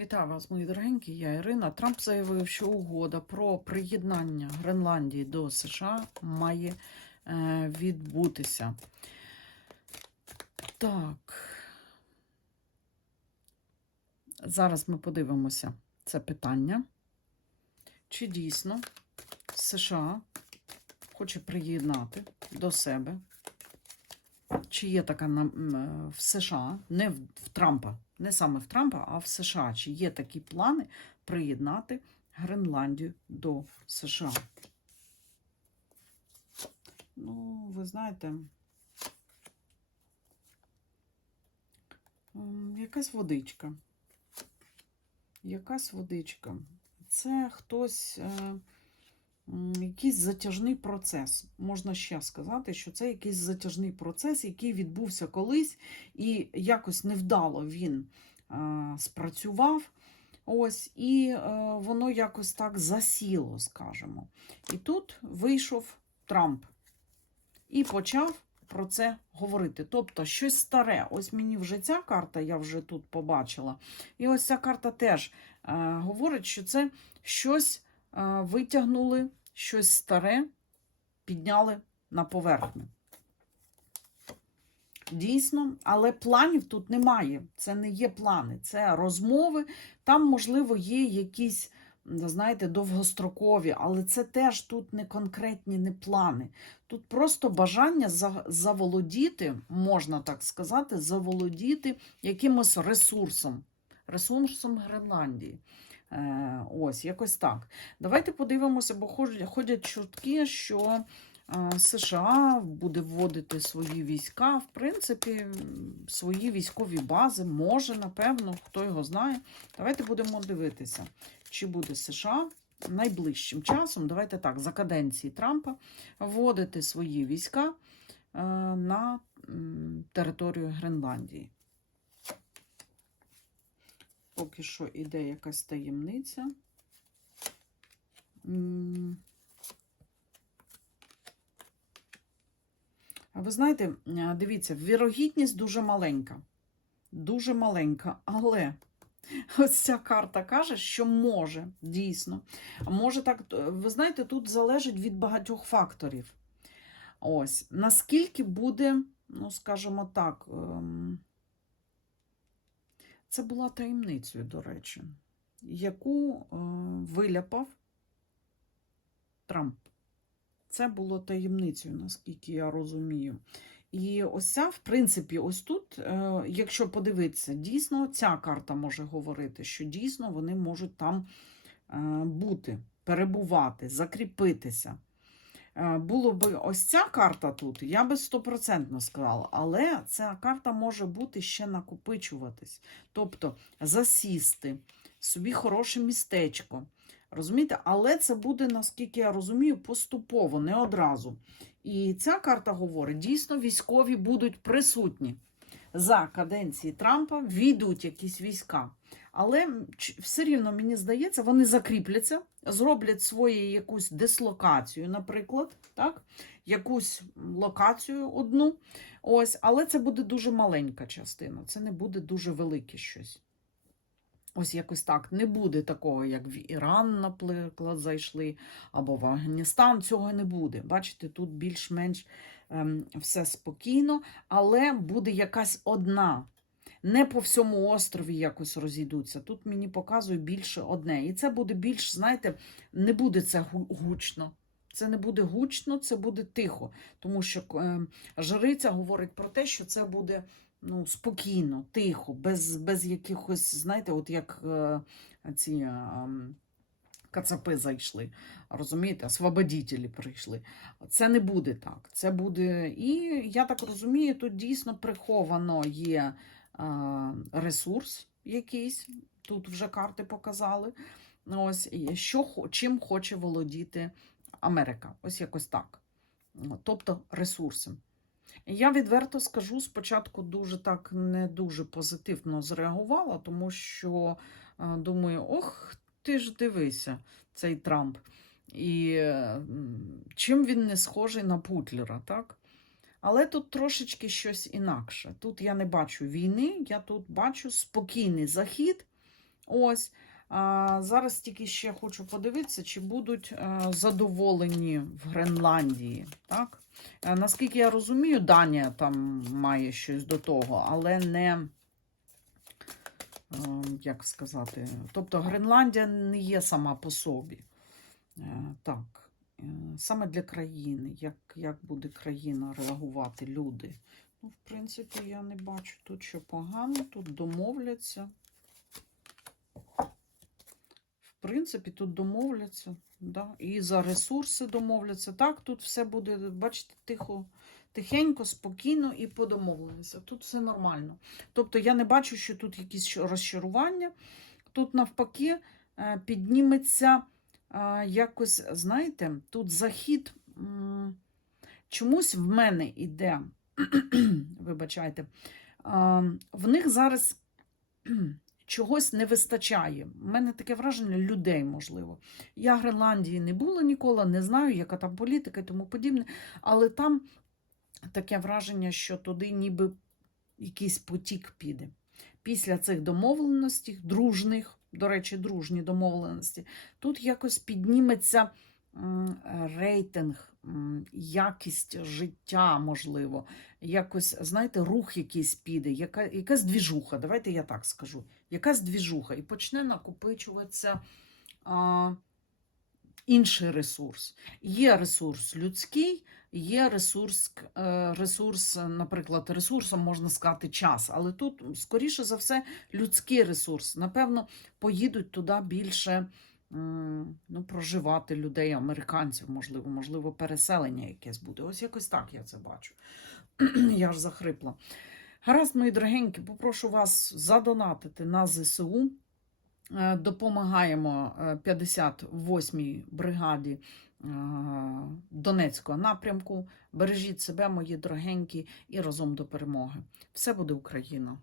Вітаю вас, мої дорогенькі. Я Ірина. Трамп заявив, що угода про приєднання Гренландії до США має е, відбутися. Так. Зараз ми подивимося це питання. Чи дійсно США хоче приєднати до себе? Чи є така е, в США, не в, в Трампа, не саме в Трампа, а в США, чи є такі плани приєднати Гренландію до США? Ну, ви знаєте, якась водичка. Якась водичка. Це хтось. Якийсь затяжний процес. Можна ще сказати, що це якийсь затяжний процес, який відбувся колись, і якось невдало він е, спрацював. Ось, і е, воно якось так засіло, скажімо. І тут вийшов Трамп і почав про це говорити. Тобто щось старе. Ось мені вже ця карта, я вже тут побачила. І ось ця карта теж е, говорить, що це щось е, витягнули щось старе підняли на поверхню. Дійсно, але планів тут немає. Це не є плани, це розмови. Там, можливо, є якісь, знаєте, довгострокові, але це теж тут не конкретні не плани. Тут просто бажання заволодіти, можна так сказати, заволодіти якимось ресурсом, ресурсом Гренландії. Е, ось, якось так. Давайте подивимося, бо ходять, чутки, що е, США буде вводити свої війська, в принципі, свої військові бази, може, напевно, хто його знає. Давайте будемо дивитися, чи буде США найближчим часом, давайте так, за каденції Трампа, вводити свої війська е, на територію Гренландії. Поки що іде якась таємниця. Ви знаєте, дивіться, вірогідність дуже маленька. Дуже маленька, але ось ця карта каже, що може, дійсно. Може так, ви знаєте, тут залежить від багатьох факторів. Ось, наскільки буде, ну, скажімо так, ем, це була таємницею, до речі, яку е, виляпав Трамп. Це було таємницею, наскільки я розумію. І ось ця, в принципі, ось тут, е, якщо подивитися, дійсно ця карта може говорити, що дійсно вони можуть там е, бути, перебувати, закріпитися. Е, Було би ось ця карта тут, я би стопроцентно сказала, але ця карта може бути ще накопичуватись. Тобто засісти, собі хороше містечко. Розумієте? Але це буде, наскільки я розумію, поступово, не одразу. І ця карта говорить: дійсно, військові будуть присутні. За каденції Трампа війдуть якісь війська. Але все рівно, мені здається, вони закріпляться, зроблять свою якусь дислокацію, наприклад, так? якусь локацію одну. Ось, але це буде дуже маленька частина, це не буде дуже велике щось. Ось якось так. Не буде такого, як в Іран, наприклад, зайшли, або в Афганістан. Цього не буде. Бачите, тут більш-менш ем, все спокійно, але буде якась одна. Не по всьому острові якось розійдуться. Тут мені показує більше одне. І це буде більш, знаєте, не буде це гучно. Це не буде гучно, це буде тихо. Тому що е, жриця говорить про те, що це буде ну, спокійно, тихо, без, без якихось, знаєте, от як е, ці е, кацапи зайшли, розумієте, освободітелі прийшли. Це не буде так. Це буде. І я так розумію, тут дійсно приховано є е, ресурс якийсь. Тут вже карти показали. Ось що, чим хоче володіти Америка. Ось якось так. Тобто ресурси. Я відверто скажу, спочатку дуже так не дуже позитивно зреагувала, тому що е, думаю, ох, ти ж дивися, цей Трамп. І е, чим він не схожий на Путлера, так? Але тут трошечки щось інакше. Тут я не бачу війни, я тут бачу спокійний захід. Ось. А, зараз тільки ще хочу подивитися, чи будуть е, задоволені в Гренландії. Так? Е, наскільки я розумію, Данія там має щось до того, але не. е, Як сказати, тобто Гренландія не є сама по собі. Е, Так, саме для країни, як, як буде країна реагувати, люди. Ну, в принципі, я не бачу тут, що погано, тут домовляться. В принципі, тут домовляться. Да? І за ресурси домовляться. Так, тут все буде, бачите, тихо, тихенько, спокійно і по домовленості. Тут все нормально. Тобто я не бачу, що тут якісь розчарування. Тут навпаки е, підніметься е, якось, знаєте, тут захід чомусь в мене іде. Вибачайте, а, в них зараз чогось не вистачає. У мене таке враження людей, можливо. Я Гренландії не була ніколи, не знаю, яка там політика і тому подібне, але там таке враження, що туди ніби якийсь потік піде. Після цих домовленостей, дружних, до речі, дружні домовленості, тут якось підніметься рейтинг, якість життя, можливо, якось, знаєте, рух якийсь піде, яка, якась двіжуха, давайте я так скажу, якась двіжуха, і почне накопичуватися а, інший ресурс. Є ресурс людський, є ресурс, е, ресурс, наприклад, ресурсом можна сказати час, але тут, скоріше за все, людський ресурс. Напевно, поїдуть туди більше ну, проживати людей, американців, можливо, можливо, переселення якесь буде. Ось якось так я це бачу. я ж захрипла. Гаразд, мої дорогенькі, попрошу вас задонатити на ЗСУ. Е, Допомагаємо е, 58-й бригаді е, Донецького напрямку. Бережіть себе, мої дорогенькі, і разом до перемоги. Все буде Україна!